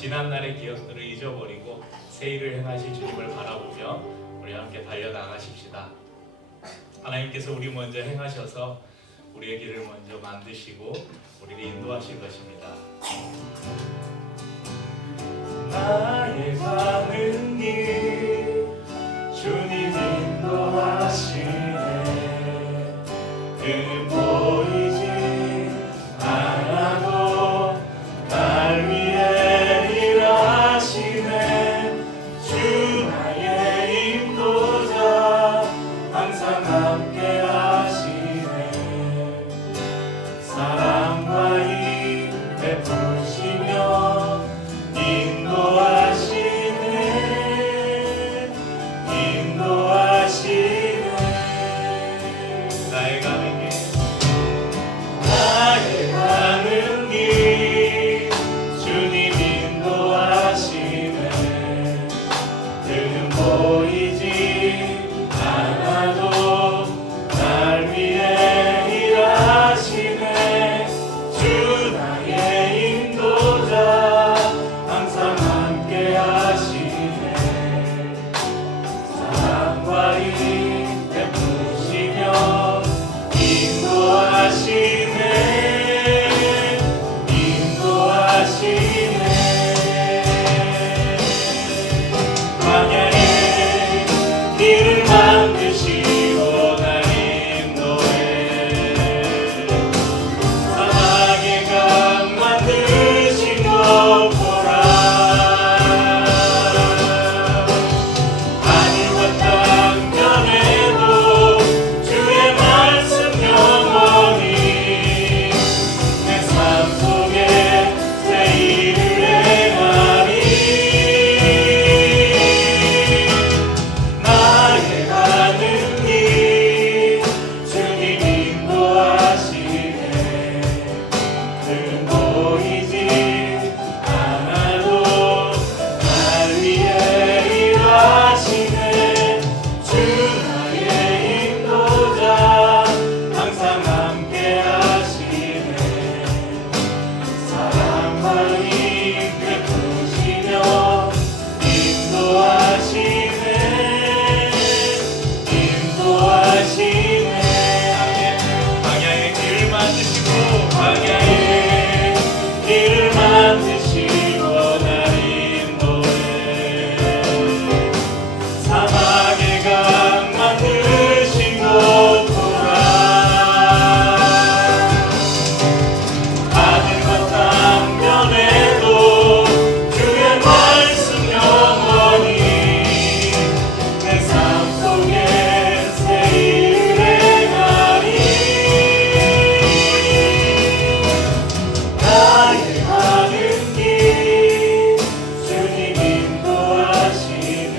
지난날의 기억들을 잊어버리고 새 일을 행하실 주님을 바라보며 우리 함께 달려나가십시다. 하나님께서 우리 먼저 행하셔서 우리의 길을 먼저 만드시고 우리를 인도하실 것입니다. 나의 가는 길 주님 인도하시네. 그는 보이지 않아도 날 위해 일하시네. 주 나의 인도자 항상 함께 하시네. 사랑과 힘 베푸시며 인도하시네. 인도하시네. 나의 가는 길 나의 가는 길 주님 인도하시네. 그는 보이지 않아도 날 위해 일하시네. 주 나의 인도자 항상 함께 하시네. 사랑과 힘 베푸시며 인도하시네. 인도하시네. 광야에 길을 만드시고 날 인도해. 사막에 강 만드신 것 보라. 하늘과 땅 변해도 주의 말씀 영원히 내 삶 속에 새 일을 행하리. 나의 가는 길 주님 인도하시네. 그는 보이지 않아도 날 위해 일하시네. 주 나의 인도자 항상 함께 하시네. 사랑과 힘 베푸시며 인도하시네. 인도하시네. 광야의 길을 만드시고 광야의 길을 만드시고 날 인도해. 사막에 강 만드신 곳 보라. 하늘과 땅 변해도 주의 말씀 영원히 내 삶 속에 새 일을 행하리. 나의 가는 길 주님 인도하시네.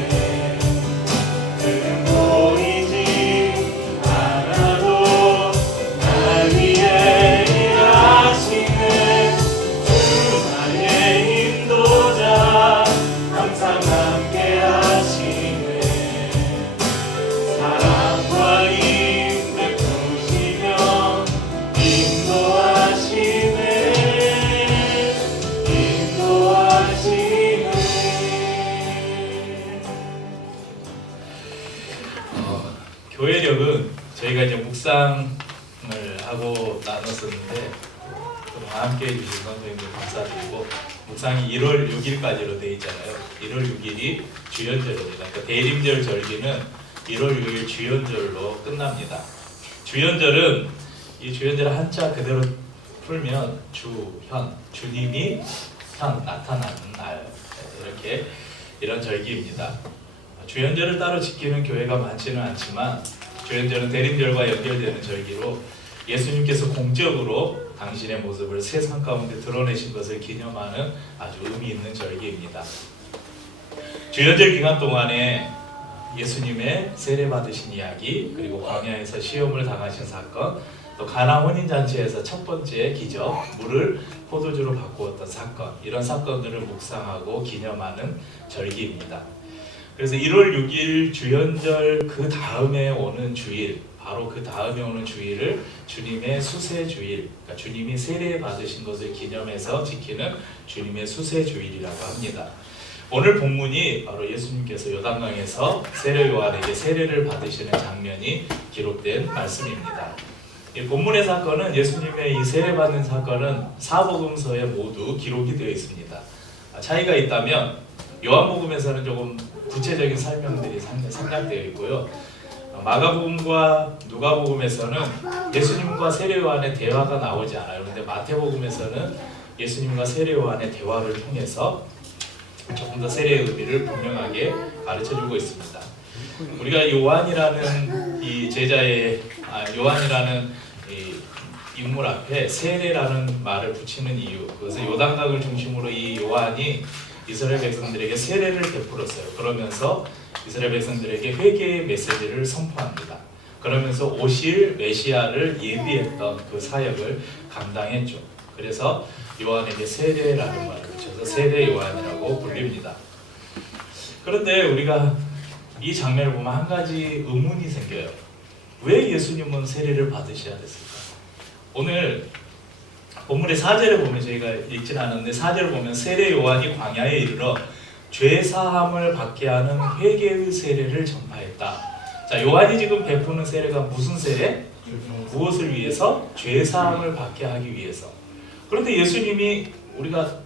그는 보이지 않아도 날 위해 일하시네. 주 나의 인도자 항상 함께 하시네. 사랑과 힘 베푸시며 인도하시네. 인도하시네. 교회력은 저희가 이제 묵상을 하고 나눴었는데 그동안 함께 해주신 선생님들 감사드리고, 묵상이 1월 6일까지로 되어 있잖아요. 1월 6일이 주연절입니다. 그러니까 대림절 절기는 1월 6일 주연절로 끝납니다. 주연절은 이 주연절 한자 그대로 풀면 주현, 주님이 현, 나타나는 날, 이렇게 이런 절기입니다. 주연절을 따로 지키는 교회가 많지는 않지만 주연절은 대림절과 연결되는 절기로 예수님께서 공적으로 당신의 모습을 세상 가운데 드러내신 것을 기념하는 아주 의미 있는 절기입니다. 주연절 기간 동안에 예수님의 세례받으신 이야기, 그리고 광야에서 시험을 당하신 사건, 또 가나 혼인잔치에서 첫 번째 기적, 물을 포도주로 바꾸었던 사건, 이런 사건들을 묵상하고 기념하는 절기입니다. 그래서 1월 6일 주연절 그 다음에 오는 주일, 바로 그 다음에 오는 주일을 주님의 수세주일, 그러니까 주님이 세례 받으신 것을 기념해서 지키는 주님의 수세주일이라고 합니다. 오늘 본문이 바로 예수님께서 요단강에서 세례 요한에게 세례를 받으시는 장면이 기록된 말씀입니다. 이 본문의 사건은, 예수님의 이 세례받는 사건은 사복음서에 모두 기록이 되어 있습니다. 차이가 있다면 요한복음에서는 조금 구체적인 설명들이 생략되어 있고요. 마가복음과 누가복음에서는 예수님과 세례 요한의 대화가 나오지 않아요. 그런데 마태복음에서는 예수님과 세례 요한의 대화를 통해서 조금 더 세례의 의미를 분명하게 가르쳐주고 있습니다. 우리가 요한이라는 이 제자의 요한이라는 이 인물 앞에 세례라는 말을 붙이는 이유, 그것은 요단강을 중심으로 이 요한이 이스라엘 백성들에게 세례를 베풀었어요. 그러면서 이스라엘 백성들에게 회개의 메시지를 선포합니다. 그러면서 오실 메시아를 예비했던 그 사역을 감당했죠. 그래서 요한에게 세례라는 말을 붙여서 세례 요한이라고 불립니다. 그런데 우리가 이 장면을 보면 한 가지 의문이 생겨요. 왜 예수님은 세례를 받으셔야 됐을까? 오늘 본문의 4절에 보면, 저희가 읽진 않았는데 4절을 보면 세례 요한이 광야에 이르러 죄 사함을 받게 하는 회개의 세례를 전파했다. 자, 요한이 지금 베푸는 세례가 무슨 세례? 무엇을 위해서? 죄 사함을 받게 하기 위해서. 그런데 예수님이, 우리가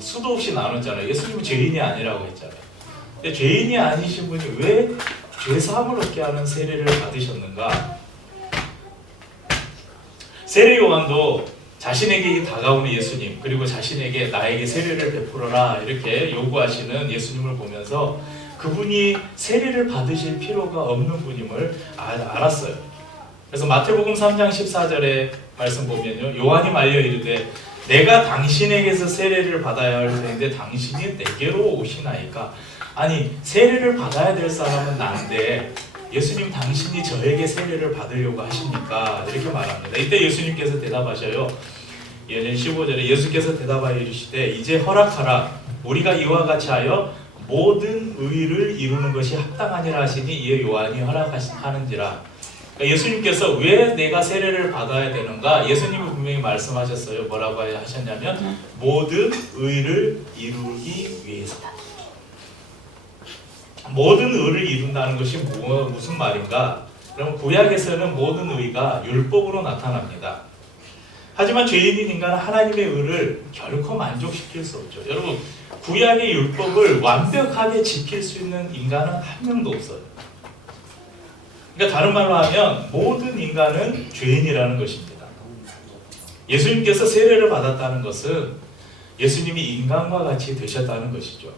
수도 없이 나눴잖아요. 예수님은 죄인이 아니라고 했잖아요. 근데 죄인이 아니신 분이 왜 죄 사함을 얻게 하는 세례를 받으셨는가? 세례 요한도 자신에게 다가오는 예수님, 그리고 자신에게 나에게 세례를 베풀어라 이렇게 요구하시는 예수님을 보면서 그분이 세례를 받으실 필요가 없는 분임을 알았어요. 그래서 마태복음 3장 14절의 말씀 보면요, 요한이 말려 이르되 내가 당신에게서 세례를 받아야 할 터인데 당신이 내게로 오시나이까. 아니, 세례를 받아야 될 사람은 나인데 예수님 당신이 저에게 세례를 받으려고 하십니까? 이렇게 말합니다. 이때 예수님께서 대답하셔요. 예전 15절에 예수께서 대답하여 이르시되 이제 허락하라. 우리가 이와 같이 하여 모든 의를 이루는 것이 합당하니라 하시니 이에 요한이 허락하는지라. 그러니까 예수님께서 왜 내가 세례를 받아야 되는가? 예수님이 분명히 말씀하셨어요. 뭐라고 하셨냐면 모든 의를 이루기 위해서. 모든 의를 이룬다는 것이 무슨 말인가? 그럼 구약에서는 모든 의가 율법으로 나타납니다. 하지만 죄인인 인간은 하나님의 의를 결코 만족시킬 수 없죠. 여러분, 구약의 율법을 완벽하게 지킬 수 있는 인간은 한 명도 없어요. 그러니까 다른 말로 하면 모든 인간은 죄인이라는 것입니다. 예수님께서 세례를 받았다는 것은 예수님이 인간과 같이 되셨다는 것이죠.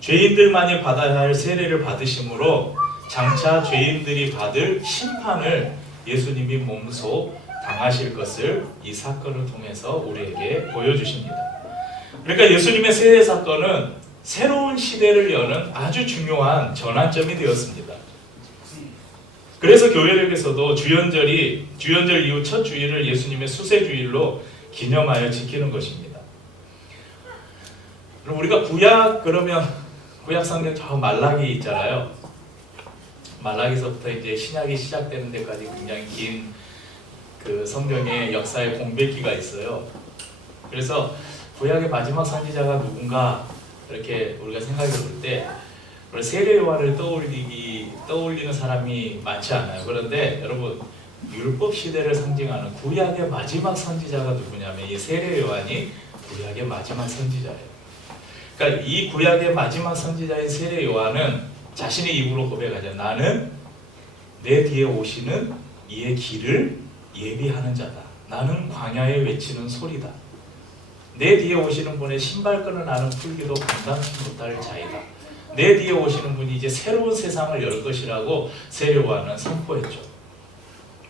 죄인들만이 받아야 할 세례를 받으심으로 장차 죄인들이 받을 심판을 예수님이 몸소 당하실 것을 이 사건을 통해서 우리에게 보여주십니다. 그러니까 예수님의 세례 사건은 새로운 시대를 여는 아주 중요한 전환점이 되었습니다. 그래서 교회력에서도 주연절 이후 첫 주일을 예수님의 수세주일로 기념하여 지키는 것입니다. 그럼 우리가 구약 성경 저 말라기 있잖아요. 말라기서부터 이제 신약이 시작되는 데까지 굉장히 긴 그 성경의 역사의 공백기가 있어요. 그래서 구약의 마지막 선지자가 누군가 이렇게 우리가 생각해 볼 때 세례 요한을 떠올리는 사람이 많지 않아요. 그런데 여러분, 율법 시대를 상징하는 구약의 마지막 선지자가 누구냐면 이 세례 요한이 구약의 마지막 선지자예요. 그러니까 이 구약의 마지막 선지자인 세례 요한은 자신의 입으로 고백하죠. 나는 내 뒤에 오시는 이의 길을 예비하는 자다. 나는 광야에 외치는 소리다. 내 뒤에 오시는 분의 신발끈을 나는 풀기도 감당치 못할 자이다. 내 뒤에 오시는 분이 이제 새로운 세상을 열 것이라고 세례 요한은 선포했죠.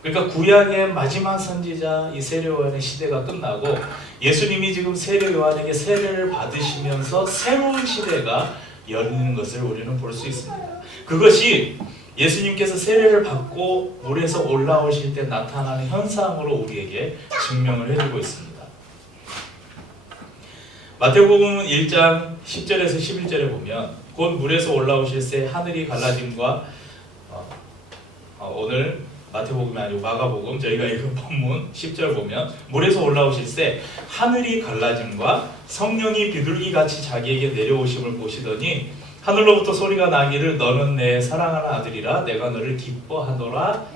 그러니까 구약의 마지막 선지자 이 세례 요한의 시대가 끝나고 예수님이 지금 세례 요한에게 세례를 받으시면서 새로운 시대가 열리는 것을 우리는 볼 수 있습니다. 그것이 예수님께서 세례를 받고 물에서 올라오실 때 나타나는 현상으로 우리에게 증명을 해주고 있습니다. 마태복음 1장 10절에서 11절에 보면 곧 물에서 올라오실새 하늘이 갈라짐과 오늘 마태복음이 아니고 마가복음 저희가 읽은 본문 10절 보면 물에서 올라오실새 하늘이 갈라짐과 성령이 비둘기같이 자기에게 내려오심을 보시더니 하늘로부터 소리가 나기를 너는 내 사랑하는 아들이라 내가 너를 기뻐하노라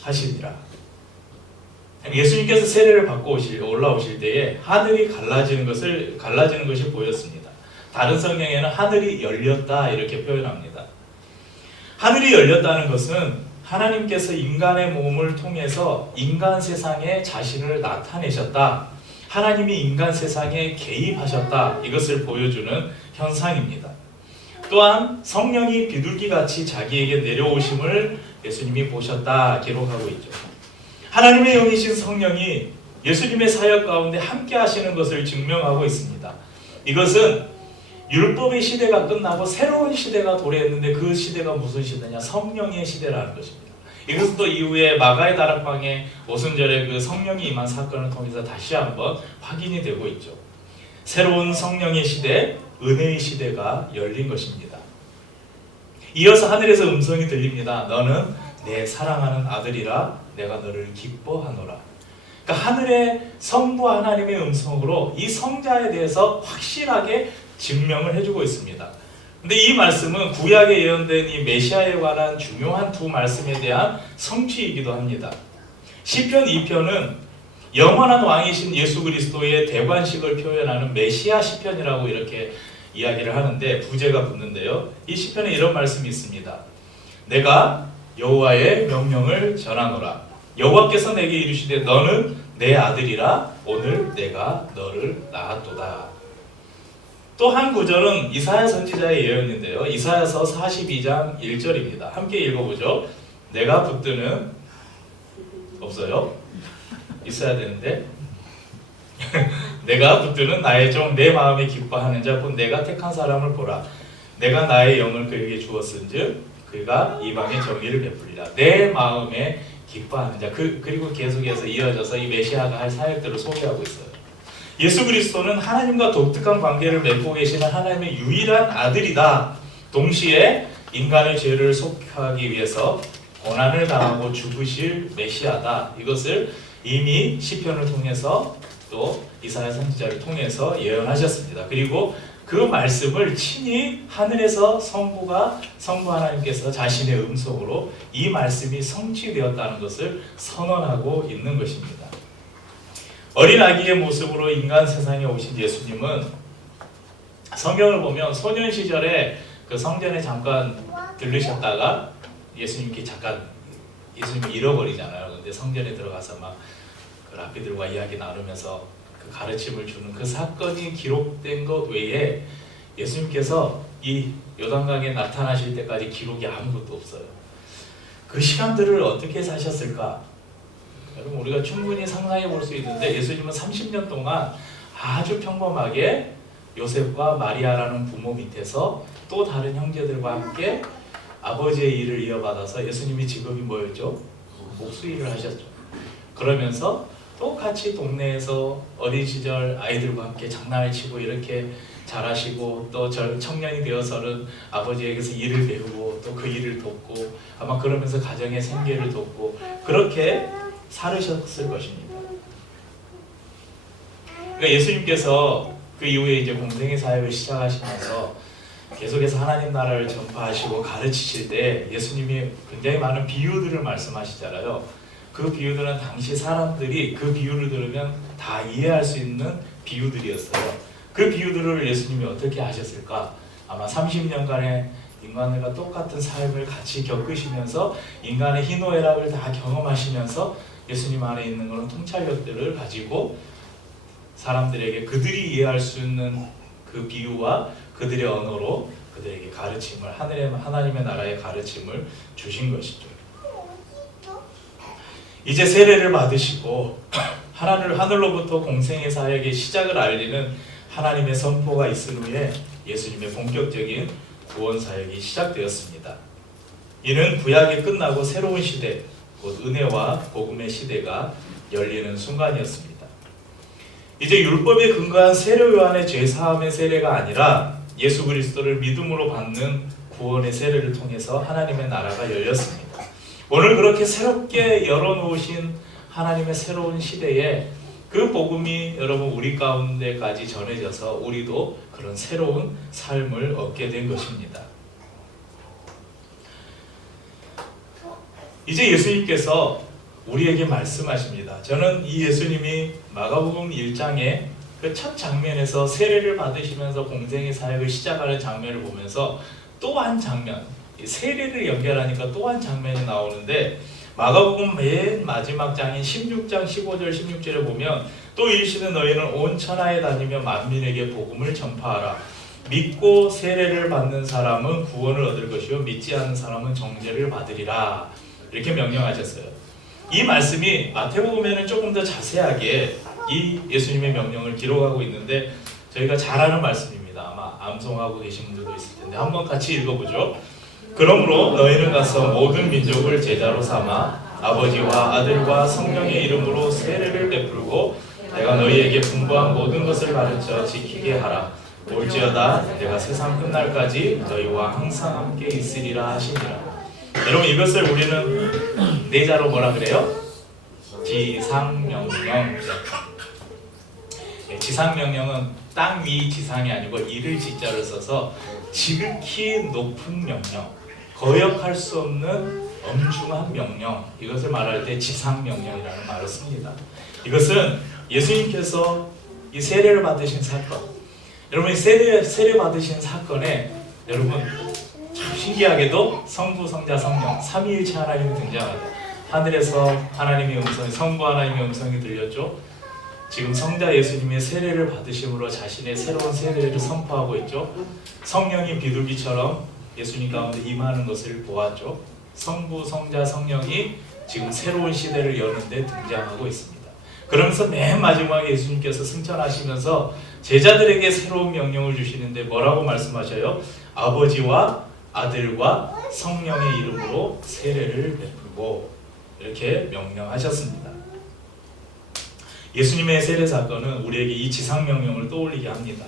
하시니라. 예수님께서 세례를 받고 올라오실 때에 하늘이 갈라지는 것이 보였습니다. 다른 성경에는 하늘이 열렸다 이렇게 표현합니다. 하늘이 열렸다는 것은 하나님께서 인간의 몸을 통해서 인간 세상에 자신을 나타내셨다. 하나님이 인간 세상에 개입하셨다. 이것을 보여주는 현상입니다. 또한 성령이 비둘기같이 자기에게 내려오심을 예수님이 보셨다 기록하고 있죠. 하나님의 영이신 성령이 예수님의 사역 가운데 함께 하시는 것을 증명하고 있습니다. 이것은 율법의 시대가 끝나고 새로운 시대가 도래했는데 그 시대가 무슨 시대냐? 성령의 시대라는 것입니다. 이것은 또 이후에 마가의 다락방에 오순절에 그 성령이 임한 사건을 통해서 다시 한번 확인이 되고 있죠. 새로운 성령의 시대, 은혜의 시대가 열린 것입니다. 이어서 하늘에서 음성이 들립니다. 너는 내 사랑하는 아들이라 내가 너를 기뻐하노라. 그러니까 하늘의 성부 하나님의 음성으로 이 성자에 대해서 확실하게 증명을 해주고 있습니다. 근데 이 말씀은 구약에 예언된 이 메시아에 관한 중요한 두 말씀에 대한 성취이기도 합니다. 시편 2편은 영원한 왕이신 예수 그리스도의 대관식을 표현하는 메시아 시편이라고 이렇게 이야기를 하는데 부제가 붙는데요. 이 시편에 이런 말씀이 있습니다. 내가 여호와의 명령을 전하노라. 여호와께서 내게 이르시되 너는 내 아들이라 오늘 내가 너를 낳았도다. 또 한 구절은 이사야 선지자의 예언인데요. 이사야서 42장 1절입니다. 함께 읽어보죠. 내가 붙드는 없어요? 있어야 되는데 내가 붙드는 나의 종 내 마음에 기뻐하는 자 곧 내가 택한 사람을 보라. 내가 나의 영을 그에게 주었은즉 그가 이방의 정의를 베풀리라. 내 마음에 기뻐하는 자. 그리고 계속해서 이어져서 이 메시아가 할 사역들을 소개하고 있어요. 예수 그리스도는 하나님과 독특한 관계를 맺고 계시는 하나님의 유일한 아들이다. 동시에 인간의 죄를 속하기 위해서 고난을 당하고 죽으실 메시아다. 이것을 이미 시편을 통해서 또 이사야 선지자를 통해서 예언하셨습니다. 그리고 그 말씀을 친히 하늘에서 성부 하나님께서 자신의 음성으로 이 말씀이 성취되었다는 것을 선언하고 있는 것입니다. 어린 아기의 모습으로 인간 세상에 오신 예수님은 성경을 보면 소년 시절에 그 성전에 잠깐 들르셨다가 예수님이 잃어버리잖아요. 근데 성전에 들어가서 막 그 랍비들과 이야기 나누면서 그 가르침을 주는 그 사건이 기록된 것 외에 예수님께서 이 요단강에 나타나실 때까지 기록이 아무것도 없어요. 그 시간들을 어떻게 사셨을까? 여러분 우리가 충분히 상상해 볼 수 있는데 예수님은 30년 동안 아주 평범하게 요셉과 마리아라는 부모 밑에서 또 다른 형제들과 함께 아버지의 일을 이어받아서 예수님이 직업이 뭐였죠? 목수 일을 하셨죠. 그러면서 똑같이 동네에서 어린 시절 아이들과 함께 장난을 치고 이렇게 자라시고 또 청년이 되어서는 아버지에게서 일을 배우고 또 그 일을 돕고 아마 그러면서 가정의 생계를 돕고 그렇게 살으셨을 것입니다. 그러니까 예수님께서 그 이후에 이제 공생의 사역을 시작하시면서 계속해서 하나님 나라를 전파하시고 가르치실 때 예수님이 굉장히 많은 비유들을 말씀하시잖아요. 그 비유들은 당시 사람들이 그 비유를 들으면 다 이해할 수 있는 비유들이었어요. 그 비유들을 예수님이 어떻게 하셨을까? 아마 30년간의 인간들과 똑같은 삶을 같이 겪으시면서 인간의 희노애락을 다 경험하시면서 예수님 안에 있는 그런 통찰력들을 가지고 사람들에게 그들이 이해할 수 있는 그 비유와 그들의 언어로 그들에게 가르침을 하나님의 나라의 가르침을 주신 것이죠. 이제 세례를 받으시고 하늘로부터 공생의 사역의 시작을 알리는 하나님의 선포가 있은 후에 예수님의 본격적인 구원 사역이 시작되었습니다. 이는 구약이 끝나고 새로운 시대, 곧 은혜와 복음의 시대가 열리는 순간이었습니다. 이제 율법에 근거한 세례 요한의 죄 사함의 세례가 아니라 예수 그리스도를 믿음으로 받는 구원의 세례를 통해서 하나님의 나라가 열렸습니다. 오늘 그렇게 새롭게 열어놓으신 하나님의 새로운 시대에 그 복음이 여러분 우리 가운데까지 전해져서 우리도 그런 새로운 삶을 얻게 된 것입니다. 이제 예수님께서 우리에게 말씀하십니다. 저는 이 예수님이 마가복음 1장에 그 첫 장면에서 세례를 받으시면서 공생의 사역을 시작하는 장면을 보면서 또 한 장면, 세례를 연결하니까 또 한 장면이 나오는데 마가복음 맨 마지막 장인 16장 15절 16절에 보면 또 이르시는 너희는 온 천하에 다니며 만민에게 복음을 전파하라. 믿고 세례를 받는 사람은 구원을 얻을 것이요 믿지 않는 사람은 정죄를 받으리라. 이렇게 명령하셨어요. 이 말씀이 마태복음에는 조금 더 자세하게 이 예수님의 명령을 기록하고 있는데 저희가 잘 아는 말씀입니다. 아마 암송하고 계신 분들도 있을 텐데 한번 같이 읽어보죠. 그러므로 너희는 가서 모든 민족을 제자로 삼아 아버지와 아들과 성령의 이름으로 세례를 베풀고 내가 너희에게 분부한 모든 것을 가르쳐 지키게 하라. 올지어다 내가 세상 끝날까지 너희와 항상 함께 있으리라 하시니라. 여러분 이것을 우리는 네 자로 뭐라 그래요? 지상명령. 지상명령은 땅 위 지상이 아니고 이를 지자를 써서 지극히 높은 명령, 거역할 수 없는 엄중한 명령, 이것을 말할 때 지상명령이라는 말을 씁니다. 이것은 예수님께서 이 세례를 받으신 사건, 여러분 이 세례 받으신 사건에 여러분 참 신기하게도 성부, 성자, 성령 삼위일체 하나님이 등장하죠. 하늘에서 하나님의 음성이, 성부 하나님의 음성이 들렸죠. 지금 성자 예수님의 세례를 받으심으로 자신의 새로운 세례를 선포하고 있죠. 성령이 비둘기처럼 예수님 가운데 임하는 것을 보았죠. 성부, 성자, 성령이 지금 새로운 시대를 여는데 등장하고 있습니다. 그러면서 맨 마지막에 예수님께서 승천하시면서 제자들에게 새로운 명령을 주시는데 뭐라고 말씀하셔요? 아버지와 아들과 성령의 이름으로 세례를 베풀고 이렇게 명령하셨습니다. 예수님의 세례 사건은 우리에게 이 지상명령을 떠올리게 합니다.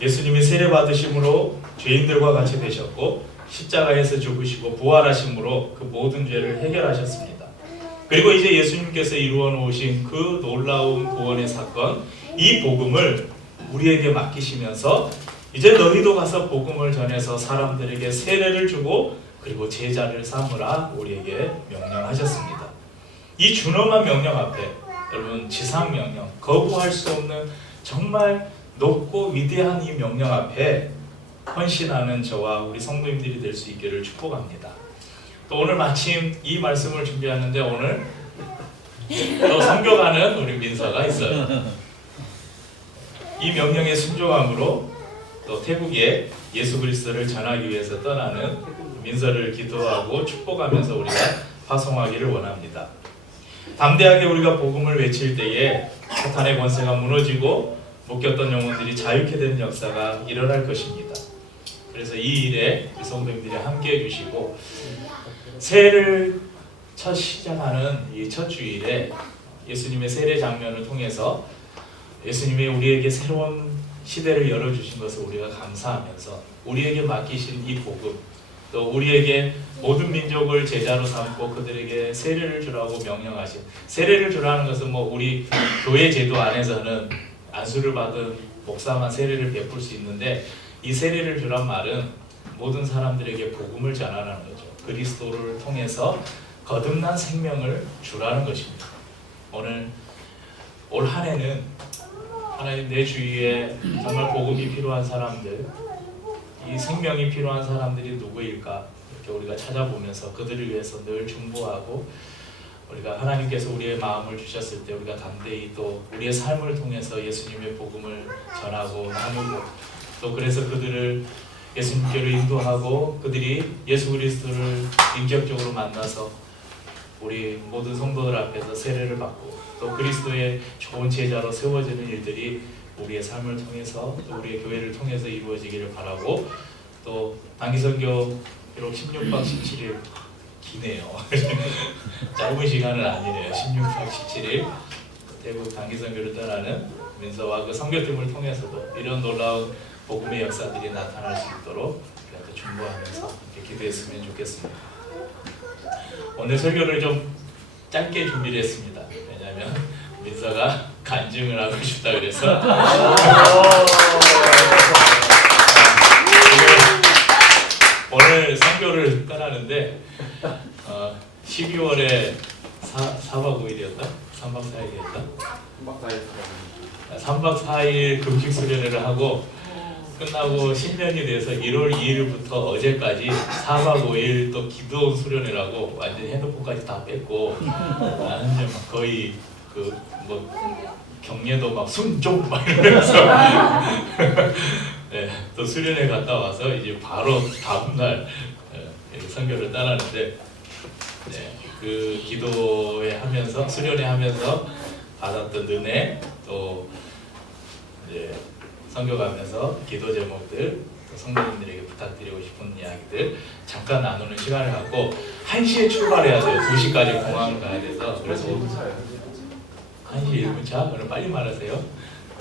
예수님이 세례 받으심으로 죄인들과 같이 되셨고 십자가에서 죽으시고 부활하심으로 그 모든 죄를 해결하셨습니다. 그리고 이제 예수님께서 이루어 놓으신 그 놀라운 구원의 사건, 이 복음을 우리에게 맡기시면서 이제 너희도 가서 복음을 전해서 사람들에게 세례를 주고 그리고 제자를 삼으라 우리에게 명령하셨습니다. 이 준엄한 명령 앞에 여러분 지상명령, 거부할 수 없는 정말 높고 위대한 이 명령 앞에 헌신하는 저와 우리 성도님들이 될 수 있기를 축복합니다. 또 오늘 마침 이 말씀을 준비하는데 오늘 또 선교가는 우리 민서가 있어요. 이 명령에 순종함으로 또 태국에 예수 그리스도를 전하기 위해서 떠나는 민서를 기도하고 축복하면서 우리가 파송하기를 원합니다. 담대하게 우리가 복음을 외칠 때에 사탄의 권세가 무너지고 묶였던 영혼들이 자유케 되는 역사가 일어날 것입니다. 그래서 이 일에 우리 성도님들이 함께 해주시고 새해를 첫 시작하는 이 첫 주일에 예수님의 세례 장면을 통해서 예수님이 우리에게 새로운 시대를 열어주신 것을 우리가 감사하면서 우리에게 맡기신 이 복음, 또 우리에게 모든 민족을 제자로 삼고 그들에게 세례를 주라고 명령하신, 세례를 주라는 것은 뭐 우리 교회 제도 안에서는 안수를 받은 목사만 세례를 베풀 수 있는데 이 세례를 주란 말은 모든 사람들에게 복음을 전하는 거죠. 그리스도를 통해서 거듭난 생명을 주라는 것입니다. 올 한 해는 하나님 내 주위에 정말 복음이 필요한 사람들, 이 생명이 필요한 사람들이 누구일까 이렇게 우리가 찾아보면서 그들을 위해서 늘 중보하고 우리가 하나님께서 우리의 마음을 주셨을 때 우리가 담대히 또 우리의 삶을 통해서 예수님의 복음을 전하고 나누고 또 그래서 그들을 예수님께로 인도하고 그들이 예수 그리스도를 인격적으로 만나서 우리 모든 성도들 앞에서 세례를 받고 또 그리스도의 좋은 제자로 세워지는 일들이 우리의 삶을 통해서 또 우리의 교회를 통해서 이루어지기를 바라고 또 단기선교 비록 16박 17일 기네요. 짧은 시간은 아니네요. 16박 17일 태국 단기선교를 떠나는 민서와 그 선교팀을 통해서도 이런 놀라운 복음의 역사들이 나타날 수 있도록 이렇게 중보하면서 이렇게 기도했으면 좋겠습니다. 오늘 설교를 좀 짧게 준비를 했습니다. 왜냐하면 민서가 간증을 하고 싶다 그래서 오늘 선교를 떠나는데 12월에 4박 5일이었다? 3박 4일이었다? 3박 4일 금식 수련회를 하고 끝나고 신년이 돼서 1월 2일부터 어제까지 4박 5일 또 기도 수련회를 하고 완전히 핸드폰까지 다 뺐고 완전 막 거의 그 뭐 경례도 막 순종 막 이러면서 네, 또 수련회 갔다 와서 이제 바로 다음날 선교를 따라하는데 네, 그 기도회 하면서 수련회 하면서 받았던 은혜 또 이제 선교 가면서 기도 제목들 또 성도님들에게 부탁드리고 싶은 이야기들 잠깐 나누는 시간을 갖고 1시에 출발해야 돼요. 2시까지 공항을 가야 돼서 그래서 1시 1분 차? 오늘 빨리 말하세요.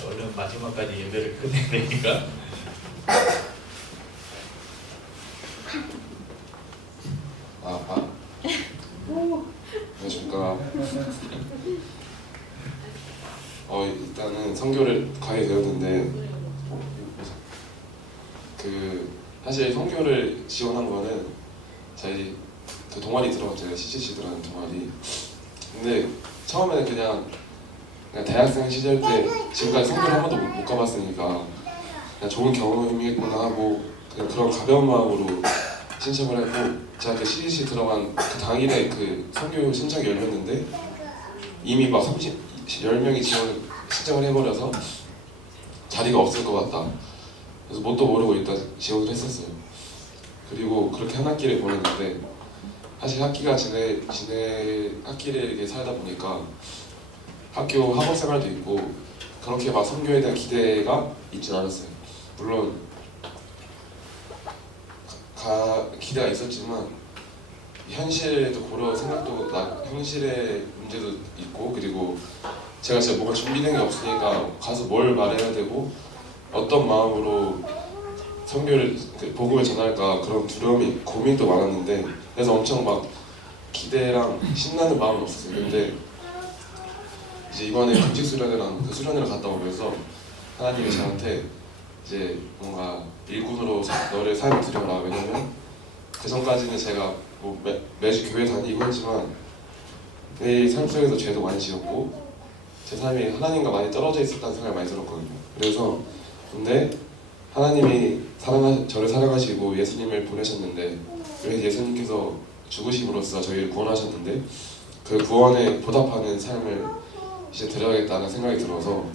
얼른 마지막까지 예배를 끝내야 되니까. 안녕하십니까. 일단은 선교를 가게 되었는데 사실 선교를 지원한 거는 저희 그 동아리 들어갔잖아요. CCC 들어가는 동아리. 근데 처음에는 그냥 대학생 시절 때 지금까지 선교를 한 번도 못 가봤으니까 그냥 좋은 경험이겠구나 하고 그냥 그런 가벼운 마음으로 신청을 했고 제가 그 CCC 들어간 그 당일에 그 선교 신청이 열렸는데 이미 막 10명이 신청을 해버려서 자리가 없을 것 같다. 그래서 뭣도 모르고 일단 지원을 했었어요. 그리고 그렇게 한 학기를 보냈는데 사실 학기를 이렇게 살다 보니까 학교 학업 생활도 있고 그렇게 막 선교에 대한 기대가 있진 않았어요. 물론 기대가 있었지만 현실에도 현실의 문제도 있고 그리고 제가 진짜 뭔가 준비된 게 없으니까 가서 뭘 말해야 되고 어떤 마음으로 복음을 전할까 그런 두려움이 고민도 많았는데 그래서 엄청 막 기대랑 신나는 마음은 없었어요. 근데 이제 이번에 금식 수련회랑 그 수련회를 갔다 오면서 하나님이 저한테 이제 뭔가 일꾼으로 너를 삶을 드려라. 왜냐면 그 전까지는 제가 뭐 매주 교회 다니고 했지만 내 삶 속에서 죄도 많이 지었고 제 삶이 하나님과 많이 떨어져 있었다는 생각이 많이 들었거든요. 그래서 근데 하나님이 저를 사랑하시고 예수님을 보내셨는데 왜 예수님께서 죽으심으로써 저희를 구원하셨는데 그 구원에 보답하는 삶을 이제 드려야겠다는 생각이 들어서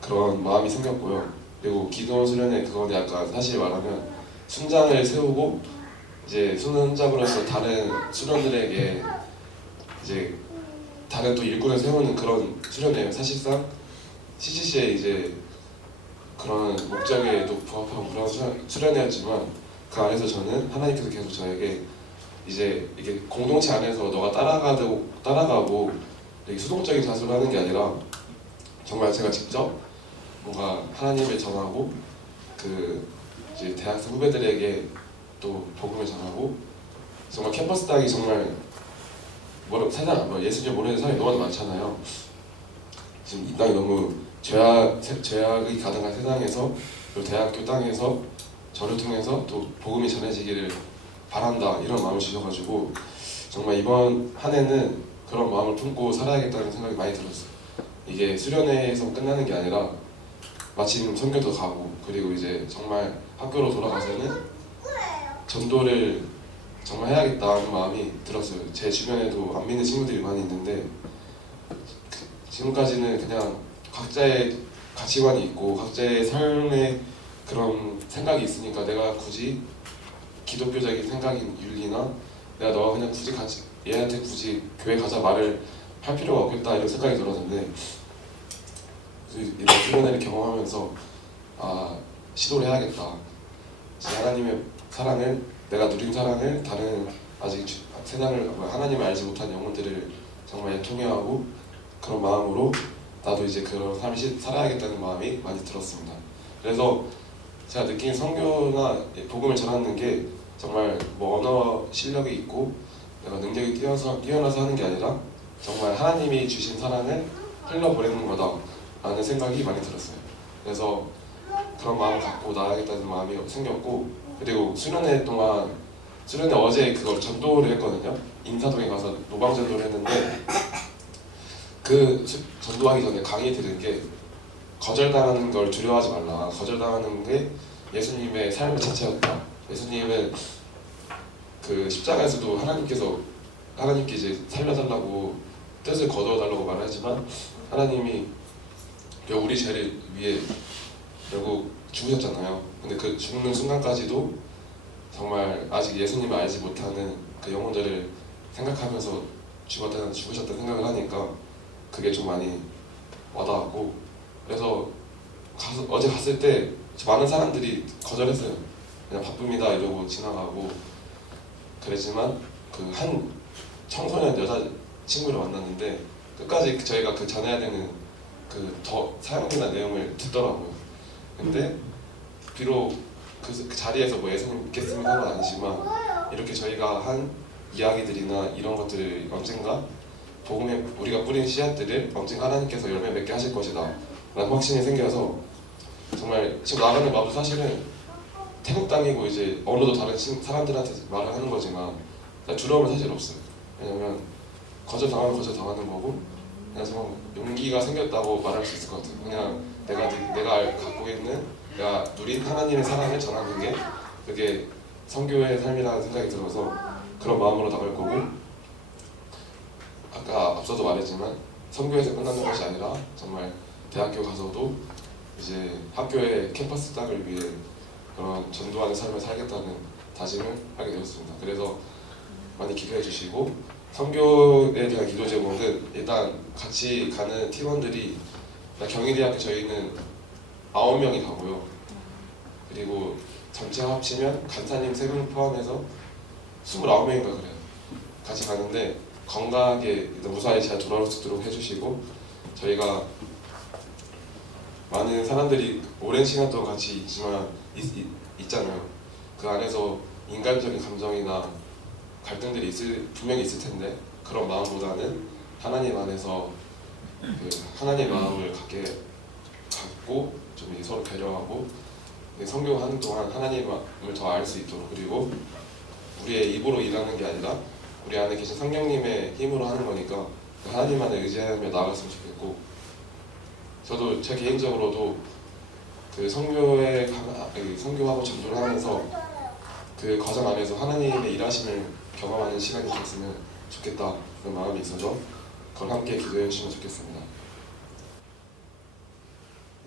그런 마음이 생겼고요. 그리고 기도 수련회 그거는 약간 사실 말하면 순장을 세우고 이제 순장으로서 다른 수련들에게 이제 다른 또 일꾼을 세우는 그런 수련회예요. 사실상 CCC에 이제 그런 목적에도 부합하고 그런 수련회였지만 그 안에서 저는 하나님께서 계속 저에게 이제 이게 공동체 안에서 너가 따라가고 되게 수동적인 자세로 하는 게 아니라 정말 제가 직접 뭔가 하나님을 전하고 그 이제 대학생 후배들에게 또 복음을 전하고 정말 캠퍼스 땅이 정말 예수님 모르는 사람이 너무 많잖아요. 지금 이 땅이 너무 죄악이 가득한 세상에서 그리고 대학교 땅에서 저를 통해서 또 복음이 전해지기를 바란다 이런 마음을 주셔가지고 정말 이번 한 해는 그런 마음을 품고 살아야겠다는 생각이 많이 들었어요. 이게 수련회에서 끝나는 게 아니라 마침 선교도 가고 그리고 이제 정말 학교로 돌아가서는 전도를 정말 해야겠다는 마음이 들었어요. 제 주변에도 안 믿는 친구들이 많이 있는데 지금까지는 그냥 각자의 가치관이 있고 각자의 삶의 그런 생각이 있으니까 내가 굳이 기독교적인 생각인 윤리나 내가 너가 그냥 얘한테 굳이 교회 가자 말을 할 필요가 없겠다 이런 생각이 들었는데 이런 수련회를 경험하면서 시도를 해야겠다. 하나님의 사랑을 내가 누린 사랑을 다른 아직 세상을 하나님을 알지 못한 영혼들을 정말 통회하고 그런 마음으로 나도 이제 그런 삶을 살아야겠다는 마음이 많이 들었습니다. 그래서 제가 느낀 선교나 복음을 전하는 게 정말 뭐 언어 실력이 있고 내가 능력이 뛰어나서 하는 게 아니라 정말 하나님이 주신 사랑을 흘려보내는 거다라는 생각이 많이 들었어요. 그래서 그런 마음을 갖고 나아가겠다는 마음이 생겼고, 그리고 수련회 어제 그걸 전도를 했거든요. 인사동에 가서 노방 전도를 했는데, 그 전도하기 전에 강의 들은 게 거절당하는 걸 두려워하지 말라. 거절당하는 게 예수님의 삶의 자체였다. 예수님은 그 십자가에서도 하나님께 이제 살려달라고 뜻을 거두어달라고 말하지만 하나님이 우리 죄를 위해 결국 죽으셨잖아요. 근데 그 죽는 순간까지도 정말 아직 예수님을 알지 못하는 그 영혼들을 생각하면서 죽으셨다는 생각을 하니까 그게 좀 많이 와닿았고, 그래서 어제 갔을 때 많은 사람들이 거절했어요. 그냥 바쁩니다 이러고 지나가고 그랬지만 그 한 청소년 여자 친구를 만났는데 끝까지 저희가 그 전해야 되는 그 더 사용이나 내용을 듣더라고요. 근데 비록 그 자리에서 뭐 예수님 믿겠습니다 한 건 아니지만 이렇게 저희가 한 이야기들이나 이런 것들을 언젠가 복음에 우리가 뿌린 씨앗들을 언젠가 하나님께서 열매 맺게 하실 것이다 라는 확신이 생겨서 정말 지금 나가는 마음도 사실은 태국 땅이고 이제 언어도 다른 사람들한테 말을 하는 거지만 두려움은 사실 없어요. 왜냐면 거절당하면 거절당하는 거고 그냥 정말 용기가 생겼다고 말할 수 있을 것 같아요. 그냥 내가 갖고 있는 내가 누린 하나님의 사랑을 전하는 게 그게 선교의 삶이라는 생각이 들어서 그런 마음으로 나갈 거고, 아까 앞서도 말했지만 선교에서 끝나는 것이 아니라 정말 대학교 가서도 이제 학교의 캠퍼스 땅을 위해 그런 전도하는 삶을 살겠다는 다짐을 하게 되었습니다. 그래서 많이 기도해 주시고, 선교에 대한 기도 제목은 일단 같이 가는 팀원들이 경희대학교 저희는 9명이 가고요. 그리고 전체 합치면 간사님 3분 포함해서 29명인가 그래요. 같이 가는데 건강하게 일단 무사히 잘 돌아올 수 있도록 해주시고, 저희가 많은 사람들이 오랜 시간 동안 같이 있잖아요. 그 안에서 인간적인 감정이나 갈등들이 분명히 있을 텐데 그런 마음보다는 하나님 안에서 그 하나님의 마음을 갖고 좀 서로 배려하고 선교하는 동안 하나님을 더 알 수 있도록, 그리고 우리의 입으로 일하는 게 아니라 우리 안에 계신 성령님의 힘으로 하는 거니까 하나님만을 의지하며 나아갔으면 좋겠고, 저도 제 개인적으로도 그 선교하고 전도를 하면서 그 과정 안에서 하나님의 일하심을 경험하는 시간이 됐으면 좋겠다 그런 마음이 있어서 그걸 함께 기도해 주시면 좋겠습니다.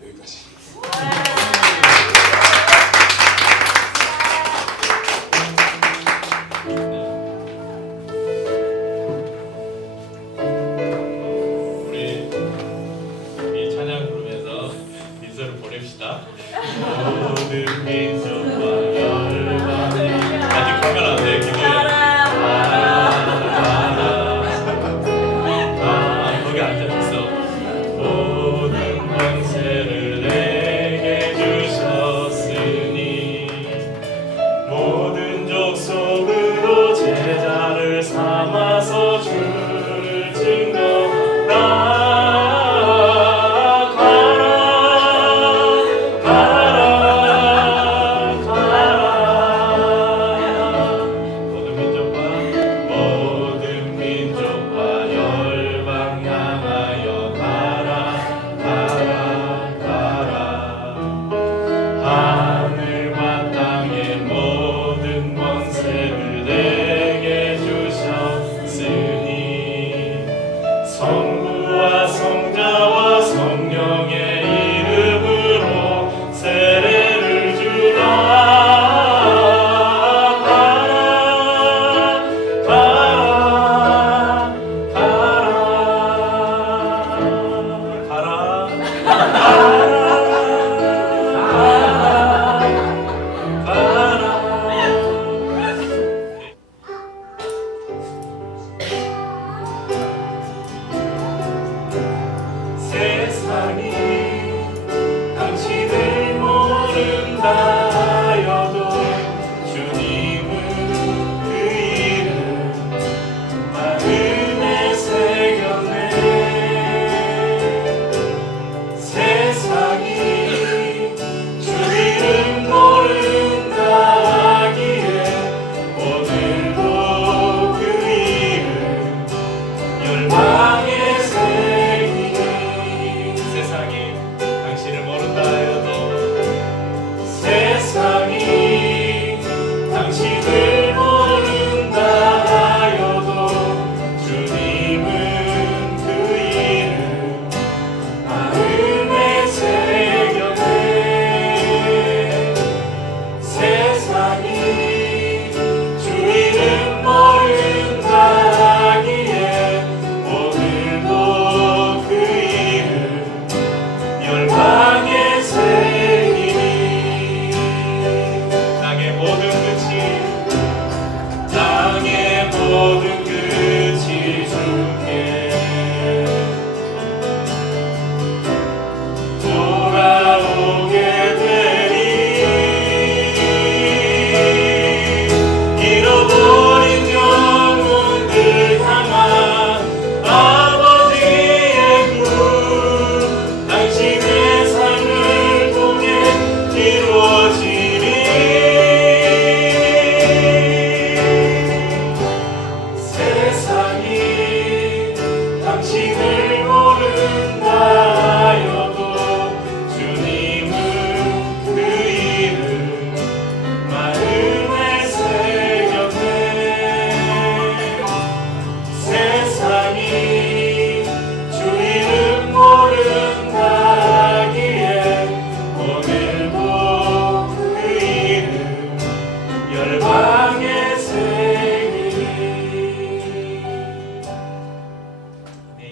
여기까지. 우리 찬양 부르면서 민서를 보냅시다. 모든 민족과 열방에 아직 가면 안 돼. 기도해야지. 거기 앉아있어. 모든 권세를 내게 주셨으니 모든 족속으로 제자를 삼아서 주를 증거하라. 하늘과 땅의 모든 권세를 내게 주셨으니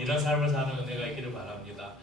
이런 삶을 사는 은혜가 있기를 바랍니다.